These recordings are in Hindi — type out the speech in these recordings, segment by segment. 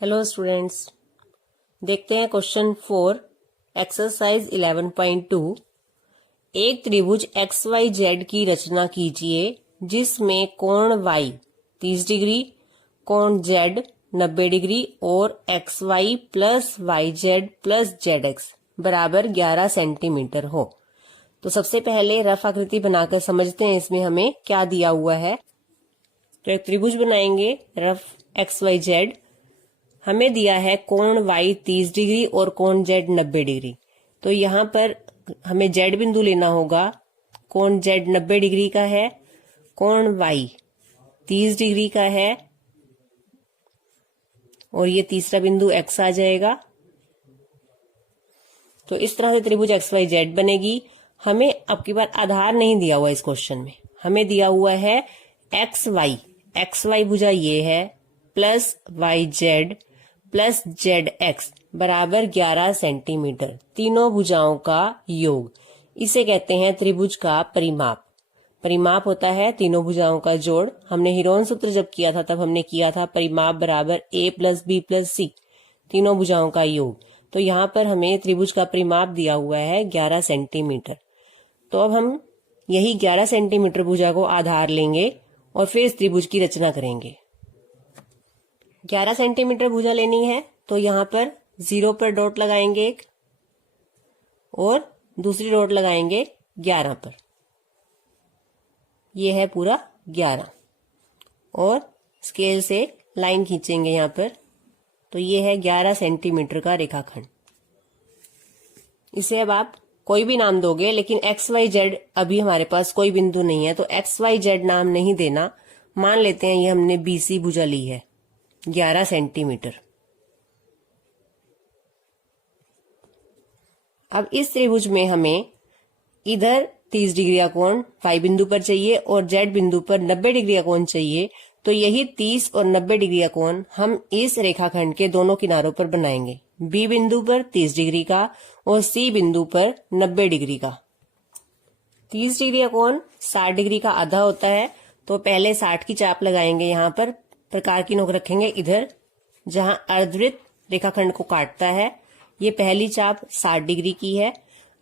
हेलो स्टूडेंट्स, देखते हैं क्वेश्चन 4 एक्सरसाइज 11.2। एक त्रिभुज एक्स वाई जेड की रचना कीजिए जिसमें कोण y 30 डिग्री, कोण z 90 डिग्री और X Y plus Y Z plus Z X बराबर 11 सेंटीमीटर हो। तो सबसे पहले रफ आकृति बनाकर समझते हैं इसमें हमें क्या दिया हुआ है। तो एक त्रिभुज बनाएंगे रफ एक्स वाई जेड। हमें दिया है कोण y 30 डिग्री और कोण z 90 डिग्री। तो यहाँ पर हमें z बिंदु लेना होगा। कोण z 90 डिग्री का है, कोण y 30 डिग्री का है और ये तीसरा बिंदु x आ जाएगा। तो इस तरह से त्रिभुज एक्स वाई जेड बनेगी। हमें अब की बार आधार नहीं दिया हुआ इस क्वेश्चन में, हमें दिया हुआ है एक्स वाई भुजा ये है plus Y Z plus Z X बराबर 11 सेंटीमीटर, तीनों भुजाओं का योग। इसे कहते हैं त्रिभुज का परिमाप। परिमाप होता है तीनों भुजाओं का जोड़। हमने हिरोन सूत्र जब किया था तब हमने किया था परिमाप बराबर a प्लस बी प्लस सी, तीनों भुजाओं का योग। तो यहाँ पर हमें त्रिभुज का परिमाप दिया हुआ है 11 सेंटीमीटर। तो अब हम यही 11 सेंटीमीटर भुजा को आधार लेंगे और फिर इस त्रिभुज की रचना करेंगे। 11 सेंटीमीटर भुजा लेनी है तो यहाँ पर 0 पर डॉट लगाएंगे एक और दूसरी डॉट लगाएंगे 11 पर। ये है पूरा 11 और स्केल से लाइन खींचेंगे यहाँ पर। तो ये है 11 सेंटीमीटर का रेखाखंड। इसे अब आप कोई भी नाम दोगे, लेकिन एक्स वाई जेड अभी हमारे पास कोई बिंदु नहीं है तो एक्स वाई जेड नाम नहीं देना। मान लेते हैं ये हमने बीसी भुजा ली है 11 सेंटीमीटर। अब इस त्रिभुज में हमें इधर 30 डिग्री का कोण फाई बिंदु पर चाहिए और जेड बिंदु पर 90 डिग्री का कोण चाहिए। तो यही 30 और 90 डिग्री का कोण हम इस रेखाखंड के दोनों किनारों पर बनाएंगे। बी बिंदु पर 30 डिग्री का और सी बिंदु पर 90 डिग्री का। 30 डिग्री का कोण 60 डिग्री का आधा होता है। तो पहले 60 की चाप लगाएंगे, यहाँ पर प्रकार की नोक रखेंगे इधर जहां अर्धवृत्त रेखाखंड को काटता है। ये पहली चाप 60 डिग्री की है।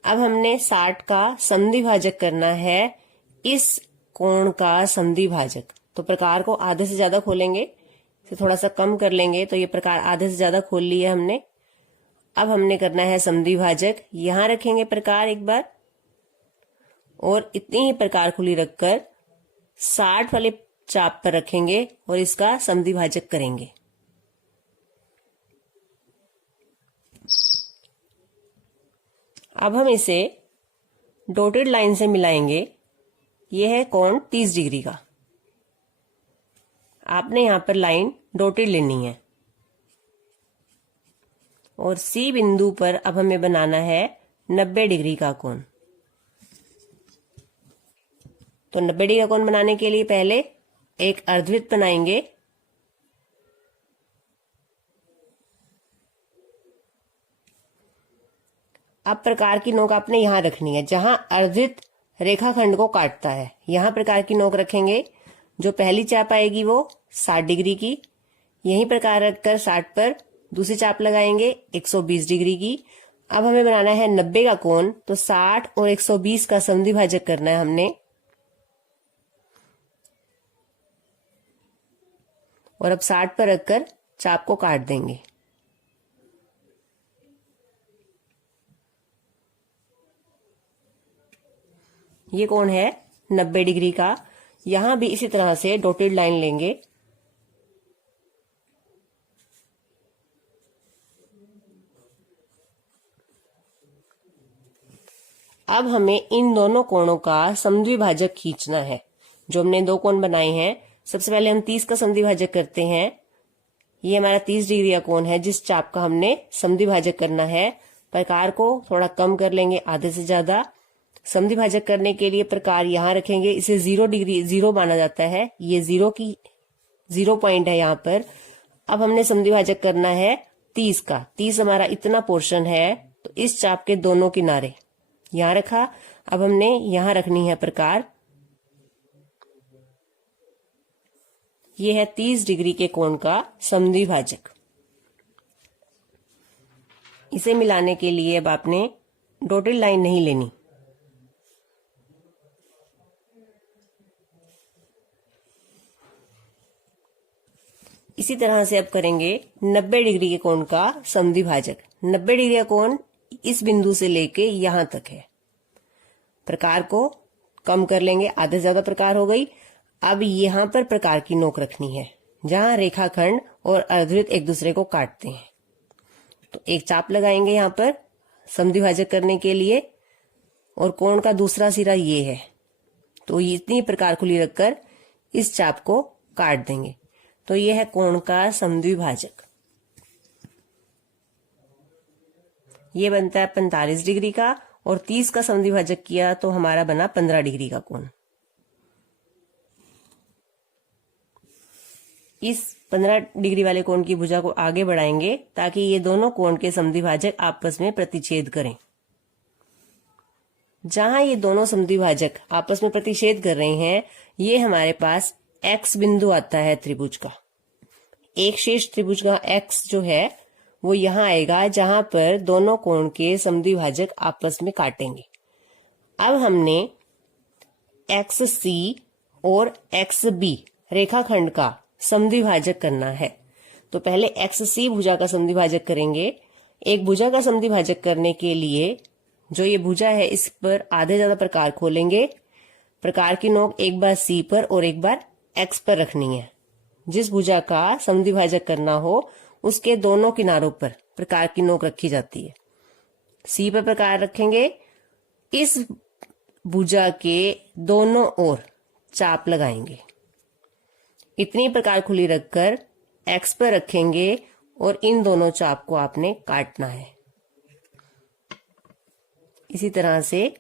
अब हमने 60 का संधि भाजक करना है इस कोण का संधि भाजक। तो प्रकार को आधे से ज्यादा खोलेंगे, इसे थोड़ा सा कम कर लेंगे। तो ये प्रकार आधे से ज्यादा खोल लिया हमने। अब हमने करना है संधि भाजक। यहां रखेंगे प्रकार एक बार और इतनी ही प्रकार खुली रखकर 60 वाले चाप पर रखेंगे और इसका संधि भाजक करेंगे। अब हम इसे डॉटेड लाइन से मिलाएंगे। यह है कोण 30 डिग्री का। आपने यहां पर लाइन डॉटेड लेनी है और सी बिंदु पर अब हमें बनाना है 90 डिग्री का कोण। तो 90 डिग्री का कोण बनाने के लिए पहले एक अर्धवृत्त बनाएंगे। अब प्रकार की नोक आपने यहां रखनी है जहां अर्धवृत्त रेखाखंड को काटता है। यहां प्रकार की नोक रखेंगे। जो पहली चाप आएगी वो 60 डिग्री की, यही प्रकार रखकर 60 पर दूसरी चाप लगाएंगे 120 डिग्री की। अब हमें बनाना है 90 का कोण। तो 60 और 120 का संधि भाजक करना है हमने और अब 60 पर रखकर चाप को काट देंगे। ये कोण है 90 डिग्री का। यहां भी इसी तरह से डॉटेड लाइन लेंगे। अब हमें इन दोनों कोणों का समद्विभाजक खींचना है। जो हमने दो कोण बनाए हैं, सबसे पहले हम 30 का समद्विभाजक करते हैं। ये हमारा 30 डिग्री का कोण है जिस चाप का हमने समद्विभाजक करना है। प्रकार को थोड़ा कम कर लेंगे, आधे से ज्यादा। समद्विभाजक करने के लिए प्रकार यहां रखेंगे। इसे 0 माना जाता है। ये 0 पॉइंट है यहाँ पर। अब हमने समद्विभाजक करना है 30 का। 30 हमारा इतना पोर्शन है तो इस चाप के दोनों किनारे यहां रखा। अब हमने यहां रखनी है प्रकार। ये है 30 डिग्री के कोण का समद्विभाजक। इसे मिलाने के लिए अब आपने डॉटेड लाइन नहीं लेनी। इसी तरह से अब करेंगे 90 डिग्री के कोण का समद्विभाजक। 90 डिग्री का कोण इस बिंदु से लेके यहां तक है। प्रकार को कम कर लेंगे, आधे से ज्यादा प्रकार हो गई। अब यहां पर प्रकार की नोक रखनी है जहां रेखाखंड और अर्धवृत्त एक दूसरे को काटते हैं। तो एक चाप लगाएंगे यहां पर समद्विभाजक करने के लिए, और कोण का दूसरा सिरा ये है। तो इतनी प्रकार खुली रखकर इस चाप को काट देंगे। तो यह है कोण का समद्विभाजक। ये बनता है 45 डिग्री का, और 30 का समद्विभाजक किया तो हमारा बना 15 डिग्री का कोण। इस 15 डिग्री वाले कोण की भुजा को आगे बढ़ाएंगे ताकि ये दोनों कोण के समद्विभाजक आपस में प्रतिच्छेद करें। जहां ये दोनों समद्विभाजक आपस में प्रतिच्छेद कर रहे हैं, ये हमारे पास एक्स बिंदु आता है त्रिभुज का। एक शेष त्रिभुज का एक्स जो है वो यहां आएगा जहां पर दोनों कोण के समद्विभाजक आपस में काटेंगे। अब हमने एक्स सी और एक्स बी रेखाखंड का समद्विभाजक करना है। तो पहले एक्स सी भुजा का समद्विभाजक करेंगे। एक भुजा का समद्विभाजक करने के लिए जो ये भुजा है इस पर आधे ज्यादा प्रकार खोलेंगे। प्रकार की नोक एक बार सी पर और एक बार एक्स पर रखनी है। जिस भुजा का समद्विभाजक करना हो उसके दोनों किनारों पर प्रकार की नोक रखी जाती है। सी पर प्रकार रखेंगे, इस भुजा के दोनों ओर चाप लगाएंगे। इतनी प्रकार खुली रखकर एक्स पर रखेंगे और इन दोनों चाप को आपने काटना है। इसी तरह से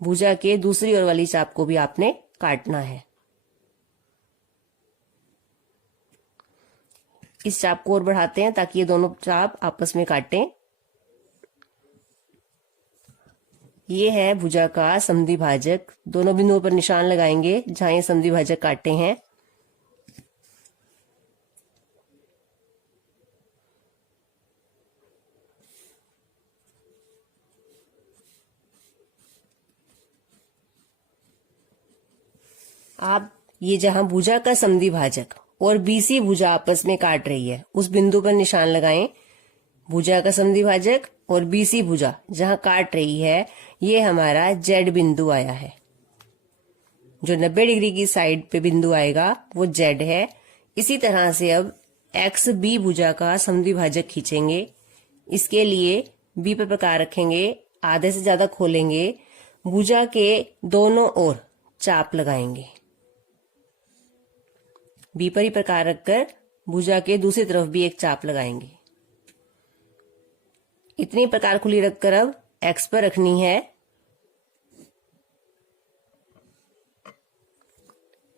भुजा के दूसरी ओर वाली चाप को भी आपने काटना है। इस चाप को और बढ़ाते हैं ताकि ये दोनों चाप आपस में काटें। ये है भुजा का समद्विभाजक। दोनों बिंदुओं पर निशान लगाएंगे जहां ये समद्विभाजक काटे हैं। आप ये जहां भुजा का समद्विभाजक और बीसी भुजा आपस में काट रही है उस बिंदु पर निशान लगाएं। भुजा का समद्विभाजक और बीसी भुजा जहां काट रही है ये हमारा जेड बिंदु आया है। जो 90 डिग्री की साइड पे बिंदु आएगा वो जेड है। इसी तरह से अब एक्स बी भुजा का समद्विभाजक खींचेंगे। इसके लिए बी पर प्रकार रखेंगे, आधे से ज्यादा खोलेंगे, भुजा के दोनों ओर चाप लगाएंगे। बी पर ही प्रकार रखकर भुजा के दूसरी तरफ भी एक चाप लगाएंगे। इतनी प्रकार खुली रखकर अब एक्स पर रखनी है।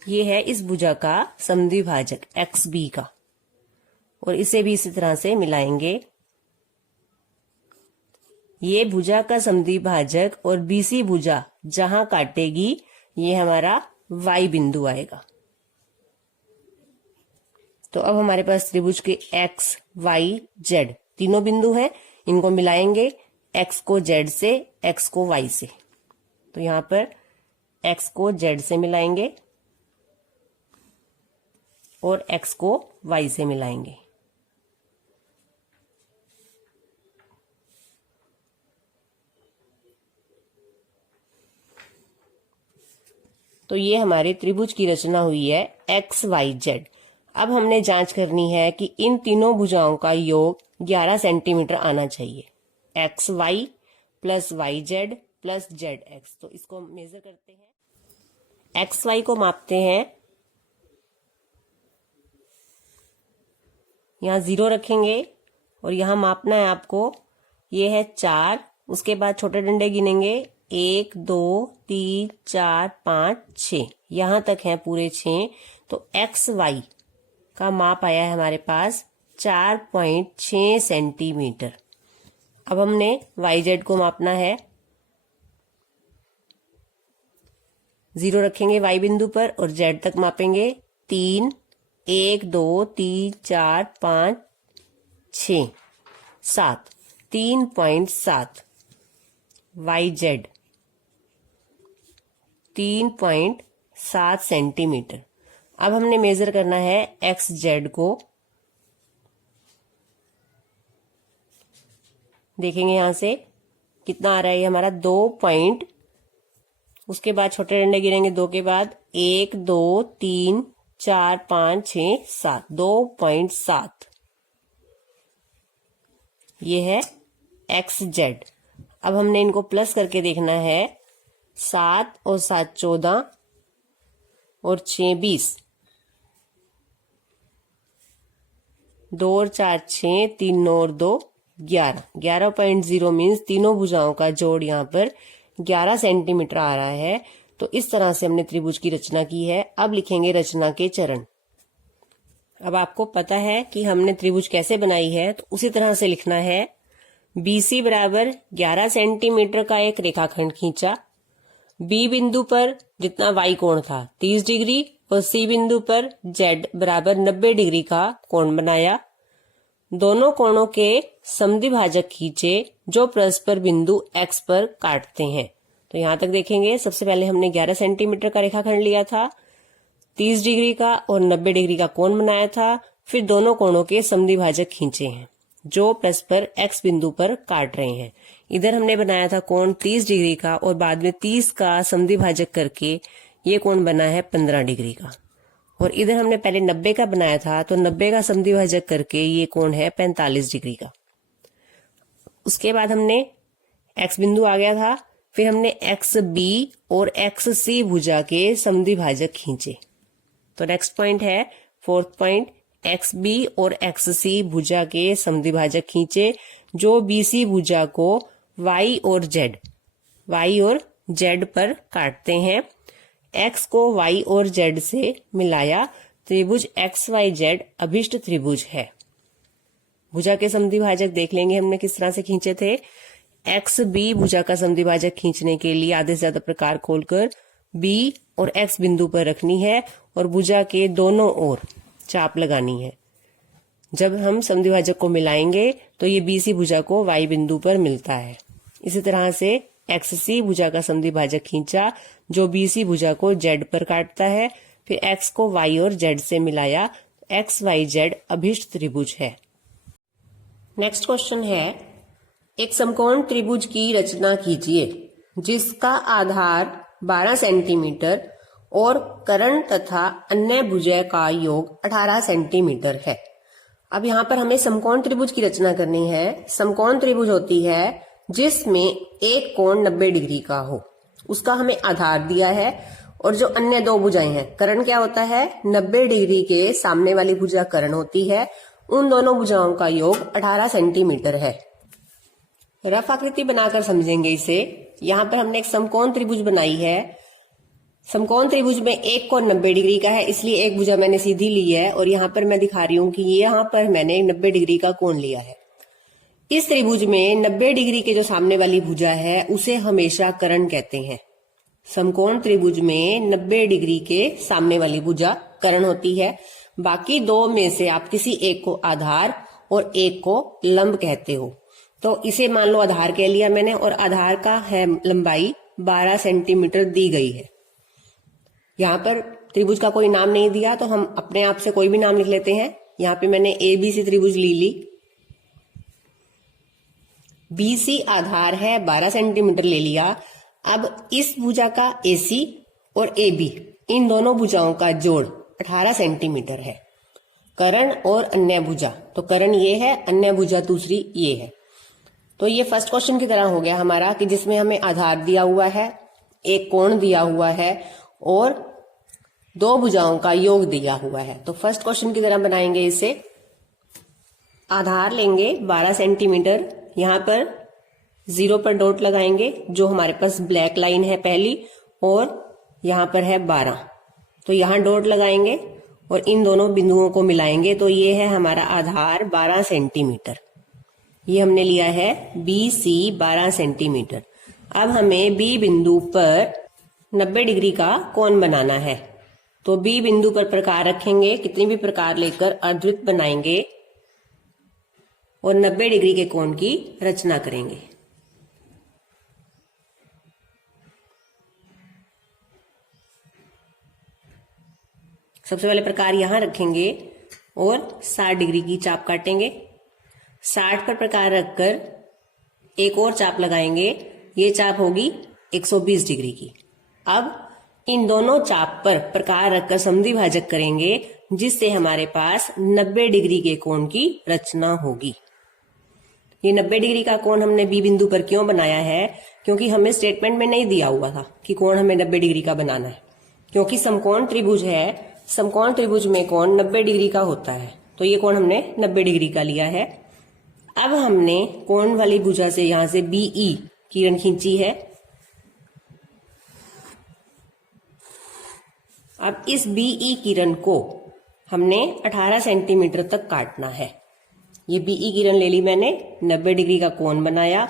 ये है इस भुजा का समद्विभाजक एक्स बी का, और इसे भी इसी तरह से मिलाएंगे। ये भुजा का समद्विभाजक और बीसी भुजा जहां काटेगी ये हमारा वाई बिंदु आएगा। तो अब हमारे पास त्रिभुज के एक्स वाई जेड तीनों बिंदु हैं। इनको मिलाएंगे, एक्स को जेड से, एक्स को वाई से। तो यहां पर एक्स को जेड से मिलाएंगे और एक्स को वाई से मिलाएंगे। तो ये हमारे त्रिभुज की रचना हुई है एक्स वाई जेड। अब हमने जांच करनी है कि इन तीनों भुजाओं का योग 11 सेंटीमीटर आना चाहिए। X Y plus Y Z plus Z X. तो इसको मेजर करते हैं। एक्स वाई को मापते हैं। यहाँ 0 रखेंगे और यहाँ मापना है आपको। ये है 4। उसके बाद छोटे डंडे गिनेंगे, 1 2 3 4 5 6। यहां तक है पूरे 6। तो एक्स वाई का माप आया है हमारे पास 4.6 सेंटीमीटर। अब हमने वाई जेड को मापना है। 0 रखेंगे वाई बिंदु पर और जेड तक मापेंगे। 3 1 2 3 4 5 6 7। 3.7, YZ 3.7 सेंटीमीटर। अब हमने मेजर करना है XZ को। देखेंगे यहां से कितना आ रहा है, हमारा 2 उसके बाद छोटे डंडे गिरेंगे 2 के बाद 1 2 3 4 5 6 7, 2.7 ये है XZ। अब हमने इनको प्लस करके देखना है, 7 और 7 14 और 6 20, 2 और 4 6, 3 9 और 2 11, 11.0 मीन्स तीनों भुजाओं का जोड़ यहाँ पर 11 सेंटीमीटर आ रहा है। तो इस तरह से हमने त्रिभुज की रचना की है। अब लिखेंगे रचना के चरण। अब आपको पता है कि हमने त्रिभुज कैसे बनाई है, तो उसी तरह से लिखना है। BC बराबर 11 सेंटीमीटर का एक रेखाखंड खींचा। B बिंदु पर जितना Y कोण था 30 डिग्री और C बिंदु पर Z बराबर 90 डिग्री का कोण बनाया। दोनों कोणों के समद्विभाजक खींचे जो परस्पर बिंदु X पर काटते हैं। तो यहां तक देखेंगे, सबसे पहले हमने 11 सेंटीमीटर का रेखाखंड लिया था, 30 डिग्री का और 90 डिग्री का कोण बनाया था। फिर दोनों कोणों के समद्विभाजक खींचे हैं जो परस्पर X बिंदु पर काट रहे हैं। इधर हमने बनाया था कोण 30 डिग्री का और बाद में 30 का समद्विभाजक करके ये कोण बना है 15 डिग्री का। और इधर हमने पहले 90 का बनाया था, तो 90 का समद्विभाजक करके ये कोण है 45 डिग्री का। उसके बाद हमने X बिंदु आ गया था, फिर हमने XB और XC भुजा के समद्विभाजक खींचे। तो नेक्स्ट पॉइंट है, 4th पॉइंट, XB और XC भुजा के समद्विभाजक खींचे जो BC भुजा को Y और Z पर काटते हैं। X को Y और Z से मिलाया, त्रिभुज XYZ अभिष्ट त्रिभुज है। भुजा के समद्विभाजक देख लेंगे हमने किस तरह से खींचे थे। XB भुजा का समद्विभाजक खींचने के लिए आधे से ज्यादा प्रकार खोलकर B और X बिंदु पर रखनी है और भुजा के दोनों ओर चाप लगानी है। जब हम समद्विभाजक को मिलाएंगे तो ये BC भुजा को Y बिंदु पर मिलता है। इसी तरह से XC भुजा का समद्विभाजक खींचा जो BC भुजा को Z पर काटता है। फिर X को Y और Z से मिलाया, XYZ अभिष्ट त्रिभुज है। नेक्स्ट क्वेश्चन है, एक समकोण त्रिभुज की रचना कीजिए जिसका आधार 12 सेंटीमीटर और कर्ण तथा अन्य भुजा का योग 18 सेंटीमीटर है। अब यहाँ पर हमें समकोण त्रिभुज की रचना करनी है। समकोण त्रिभुज होती है जिसमें एक कोण 90 डिग्री का हो, उसका हमें आधार दिया है और जो अन्य दो भुजाएं हैं, कर्ण क्या होता है, 90 डिग्री के सामने वाली भुजा कर्ण होती है। उन दोनों भुजाओं का योग 18 सेंटीमीटर है। रफ आकृति बनाकर समझेंगे इसे। यहाँ पर हमने एक समकोण त्रिभुज बनाई है। समकोण त्रिभुज में एक कोण 90 डिग्री का है, इसलिए एक भुजा मैंने सीधी ली है और यहाँ पर मैं दिखा रही हूँ कि यहाँ पर मैंने 90 डिग्री का कोण लिया है। इस त्रिभुज में 90 डिग्री के जो सामने वाली भुजा है उसे हमेशा कर्ण कहते हैं। समकोण त्रिभुज में 90 डिग्री के सामने वाली भुजा कर्ण होती है। बाकी दो में से आप किसी एक को आधार और एक को लंब कहते हो। तो इसे मान लो आधार कह लिया मैंने और आधार का है लंबाई 12 सेंटीमीटर दी गई है। यहाँ पर त्रिभुज का कोई नाम नहीं दिया तो हम अपने आप से कोई भी नाम लिख लेते हैं। यहाँ पे मैंने ABC त्रिभुज ली। BC आधार है 12 सेंटीमीटर ले लिया। अब इस भुजा का AC और AB इन दोनों भुजाओं का जोड़ 18 सेंटीमीटर है। कर्ण और अन्य भुजा, तो कर्ण ये है, अन्य भुजा दूसरी ये है। तो ये फर्स्ट क्वेश्चन की तरह हो गया हमारा कि जिसमें हमें आधार दिया हुआ है, एक कोण दिया हुआ है और दो भुजाओं का योग दिया हुआ है। तो फर्स्ट क्वेश्चन की तरह बनाएंगे इसे। आधार लेंगे 12 सेंटीमीटर, यहाँ पर 0 पर डॉट लगाएंगे जो हमारे पास ब्लैक लाइन है पहली, और यहाँ पर है 12, तो यहाँ डॉट लगाएंगे और इन दोनों बिंदुओं को मिलाएंगे तो ये है हमारा आधार 12 सेंटीमीटर। ये हमने लिया है BC 12 सेंटीमीटर। अब हमें B बिंदु पर 90 डिग्री का कोण बनाना है। तो B बिंदु पर प्रकार रखेंगे, कितनी भी प्रकार लेकर अर्धवृत्त बनाएंगे। और 90 डिग्री के कोण की रचना करेंगे। सबसे पहले प्रकार यहां रखेंगे और 60 डिग्री की चाप काटेंगे। 60 पर प्रकार रखकर एक और चाप लगाएंगे, ये चाप होगी 120 डिग्री की। अब इन दोनों चाप पर प्रकार रखकर समद्विभाजक करेंगे, जिससे हमारे पास 90 डिग्री के कोण की रचना होगी। ये 90 डिग्री का कोण हमने बी बिंदु पर क्यों बनाया है? क्योंकि हमें स्टेटमेंट में नहीं दिया हुआ था कि कोण हमें 90 डिग्री का बनाना है। क्योंकि समकोण त्रिभुज है, समकोण त्रिभुज में कोण 90 डिग्री का होता है, तो ये कोण हमने 90 डिग्री का लिया है। अब हमने कोण वाली भुजा से यहां से बीई किरण खींची है। अब इस बीई किरण को हमने 18 सेंटीमीटर तक काटना है। ये बीई किरण ले ली मैंने, 90 डिग्री का कोण बनाया।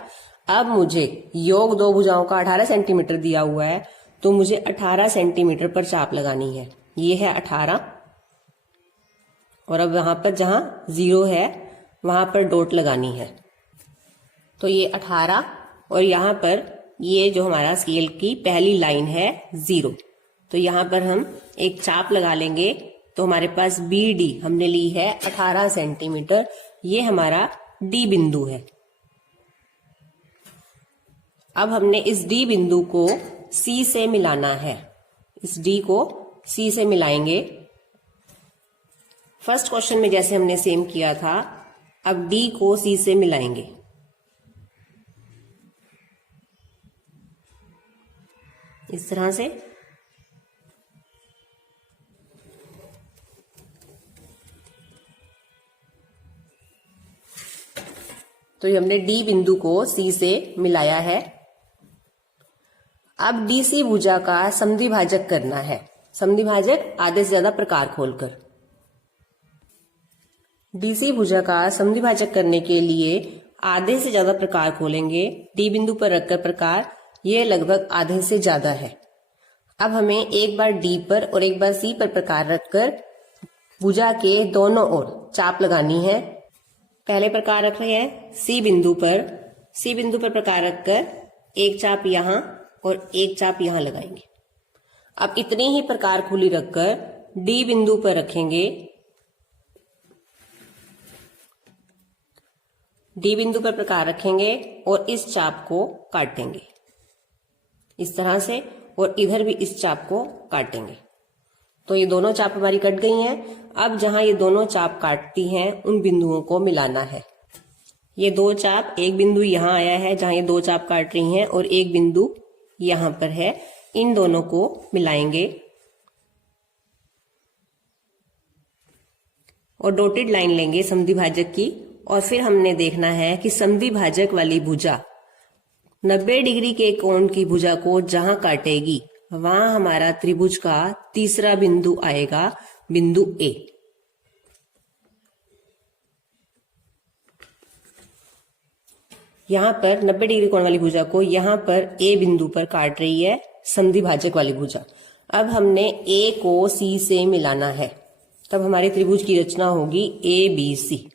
अब मुझे योग दो भुजाओं का 18 सेंटीमीटर दिया हुआ है, तो मुझे 18 सेंटीमीटर पर चाप लगानी है। ये है 18, और अब वहां पर जहां 0 है वहां पर डॉट लगानी है। तो ये 18 और यहां पर ये जो हमारा स्केल की पहली लाइन है 0, तो यहां पर हम एक चाप लगा लेंगे। तो हमारे पास बी डी हमने ली है 18 सेंटीमीटर, ये हमारा डी बिंदु है। अब हमने इस डी बिंदु को सी से मिलाना है। इस डी को सी से मिलाएंगे। फर्स्ट क्वेश्चन में जैसे हमने सेम किया था, अब डी को सी से मिलाएंगे। इस तरह से तो ये हमने डी बिंदु को सी से मिलाया है। अब डीसी भुजा का समद्विभाजक करना है। समद्विभाजक आधे से ज्यादा प्रकार खोलकर। डीसी भुजा का समद्विभाजक करने के लिए आधे से ज्यादा प्रकार खोलेंगे। डी बिंदु पर रखकर प्रकार, ये लगभग आधे से ज्यादा है। अब हमें एक बार डी पर और एक बार सी पर प्रकार रखकर भुजा के दोनों ओर चाप लगानी है। पहले प्रकार रख रहे हैं सी बिंदु पर। सी बिंदु पर प्रकार रखकर एक चाप यहां और एक चाप यहां लगाएंगे। अब इतनी ही प्रकार खुली रखकर डी बिंदु पर रखेंगे। डी बिंदु पर प्रकार रखेंगे और इस चाप को काटेंगे इस तरह से, और इधर भी इस चाप को काटेंगे। तो ये दोनों चाप हमारी कट गई हैं। अब जहां ये दोनों चाप काटती हैं उन बिंदुओं को मिलाना है। ये दो चाप, एक बिंदु यहां आया है जहां ये दो चाप काट रही हैं, और एक बिंदु यहां पर है। इन दोनों को मिलाएंगे और डॉटेड लाइन लेंगे समद्विभाजक की, और फिर हमने देखना है कि समद्विभाजक वाली भुजा 90 डिग्री के कोण की भुजा को जहां काटेगी वहां हमारा त्रिभुज का तीसरा बिंदु आएगा, बिंदु ए। यहां पर 90 डिग्री कोण वाली भुजा को यहां पर ए बिंदु पर काट रही है समद्विभाजक वाली भुजा। अब हमने ए को सी से मिलाना है, तब हमारे त्रिभुज की रचना होगी ए बी सी।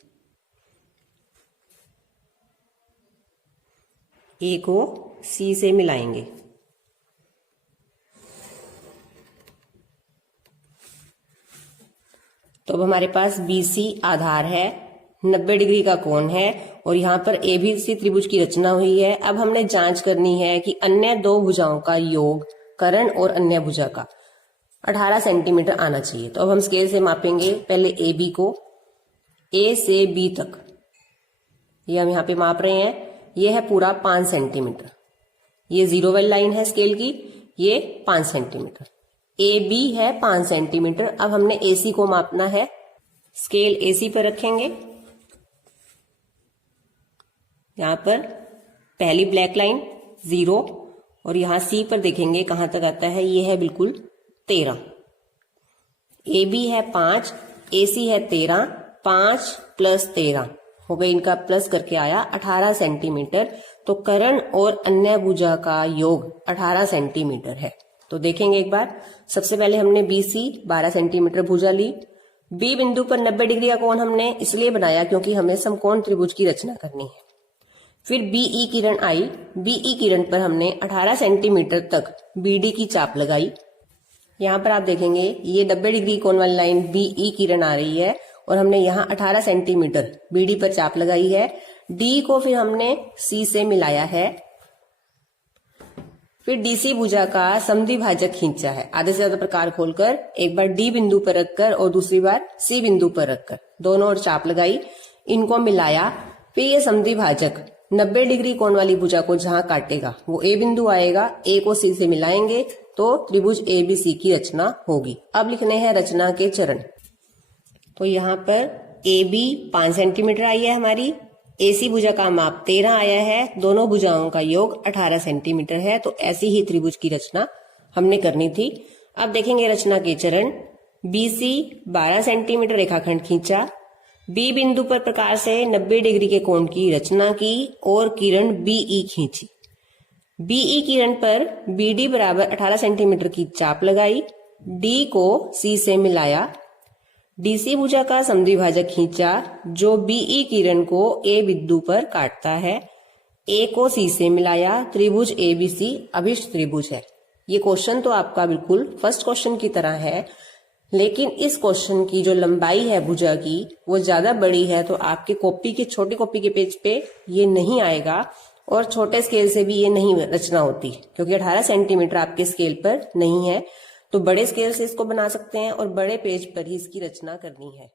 ए को सी से मिलाएंगे। तो अब हमारे पास BC आधार है, 90 डिग्री का कोण है, और यहाँ पर ABC त्रिभुज की रचना हुई है। अब हमने जांच करनी है कि अन्य दो भुजाओं का योग कर्ण और अन्य भुजा का 18 सेंटीमीटर आना चाहिए। तो अब हम स्केल से मापेंगे। पहले AB को, A से B तक ये हम यहाँ पे माप रहे हैं। ये है पूरा 5 सेंटीमीटर। ये 0 वाली लाइन है स्केल की, ये 5 सेंटीमीटर। AB है 5 सेंटीमीटर। अब हमने AC को मापना है। स्केल AC पर रखेंगे। यहां पर पहली ब्लैक लाइन 0, और यहां C पर देखेंगे कहां तक आता है। ये है बिल्कुल 13। AB है 5, AC है 13, 5 + 13 हो गई, इनका प्लस करके आया 18 सेंटीमीटर। तो कर्ण और अन्य भुजा का योग 18 सेंटीमीटर है। तो देखेंगे एक बार। सबसे पहले हमने BC 12 सेंटीमीटर भुजा ली, बी बिंदु पर 90 डिग्री का कोण हमने इसलिए बनाया क्योंकि हमें समकोण त्रिभुज की रचना करनी है। फिर बीई किरण आई। बीई किरण पर हमने 18 सेंटीमीटर तक बीडी की चाप लगाई। यहाँ पर आप देखेंगे ये 90 डिग्री कोण वाली लाइन बीई किरण आ रही है और हमने यहाँ 18 सेंटीमीटर बीडी पर चाप लगाई है। डी को फिर हमने सी से मिलाया है। फिर डीसी भुजा का समद्विभाजक खींचा है। आधे से ज्यादा प्रकार खोलकर एक बार डी बिंदु पर रखकर और दूसरी बार सी बिंदु पर रखकर दोनों ओर चाप लगाई, इनको मिलाया। फिर ये समद्विभाजक 90 डिग्री कोण वाली भुजा को जहां काटेगा वो ए बिंदु आएगा। ए को सी से मिलाएंगे तो त्रिभुज एबीसी की रचना होगी। अब लिखने हैं रचना के चरण। तो यहाँ पर ए बी 5 सेंटीमीटर आई है हमारी। एसी भुजा का माप 13 आया है। दोनों भुजाओं का योग 18 सेंटीमीटर है। तो ऐसी ही त्रिभुज की रचना हमने करनी थी। अब देखेंगे रचना के चरण। बीसी 12 सेंटीमीटर रेखाखंड खींचा। बी बिंदु पर प्रकार से 90 डिग्री के कोण की रचना की और किरण बीई खींची। बीई किरण पर बीडी बराबर 18 सेंटीमीटर की चाप लगाई। डी को सी से मिलाया। डीसी भुजा का समद्विभाजक खींचा जो बीई किरण को ए बिंदु पर काटता है। ए को सी से मिलाया। त्रिभुज एबीसी अभिष्ट त्रिभुज है। ये क्वेश्चन तो आपका बिल्कुल फर्स्ट क्वेश्चन की तरह है, लेकिन इस क्वेश्चन की जो लंबाई है भुजा की वो ज्यादा बड़ी है, तो आपके कॉपी के छोटी कॉपी के पेज पे ये नहीं आएगा और छोटे स्केल से भी ये नहीं रचना होती क्योंकि 18 सेंटीमीटर आपके स्केल पर नहीं है। तो बड़े स्केल से इसको बना सकते हैं और बड़े पेज पर ही इसकी रचना करनी है।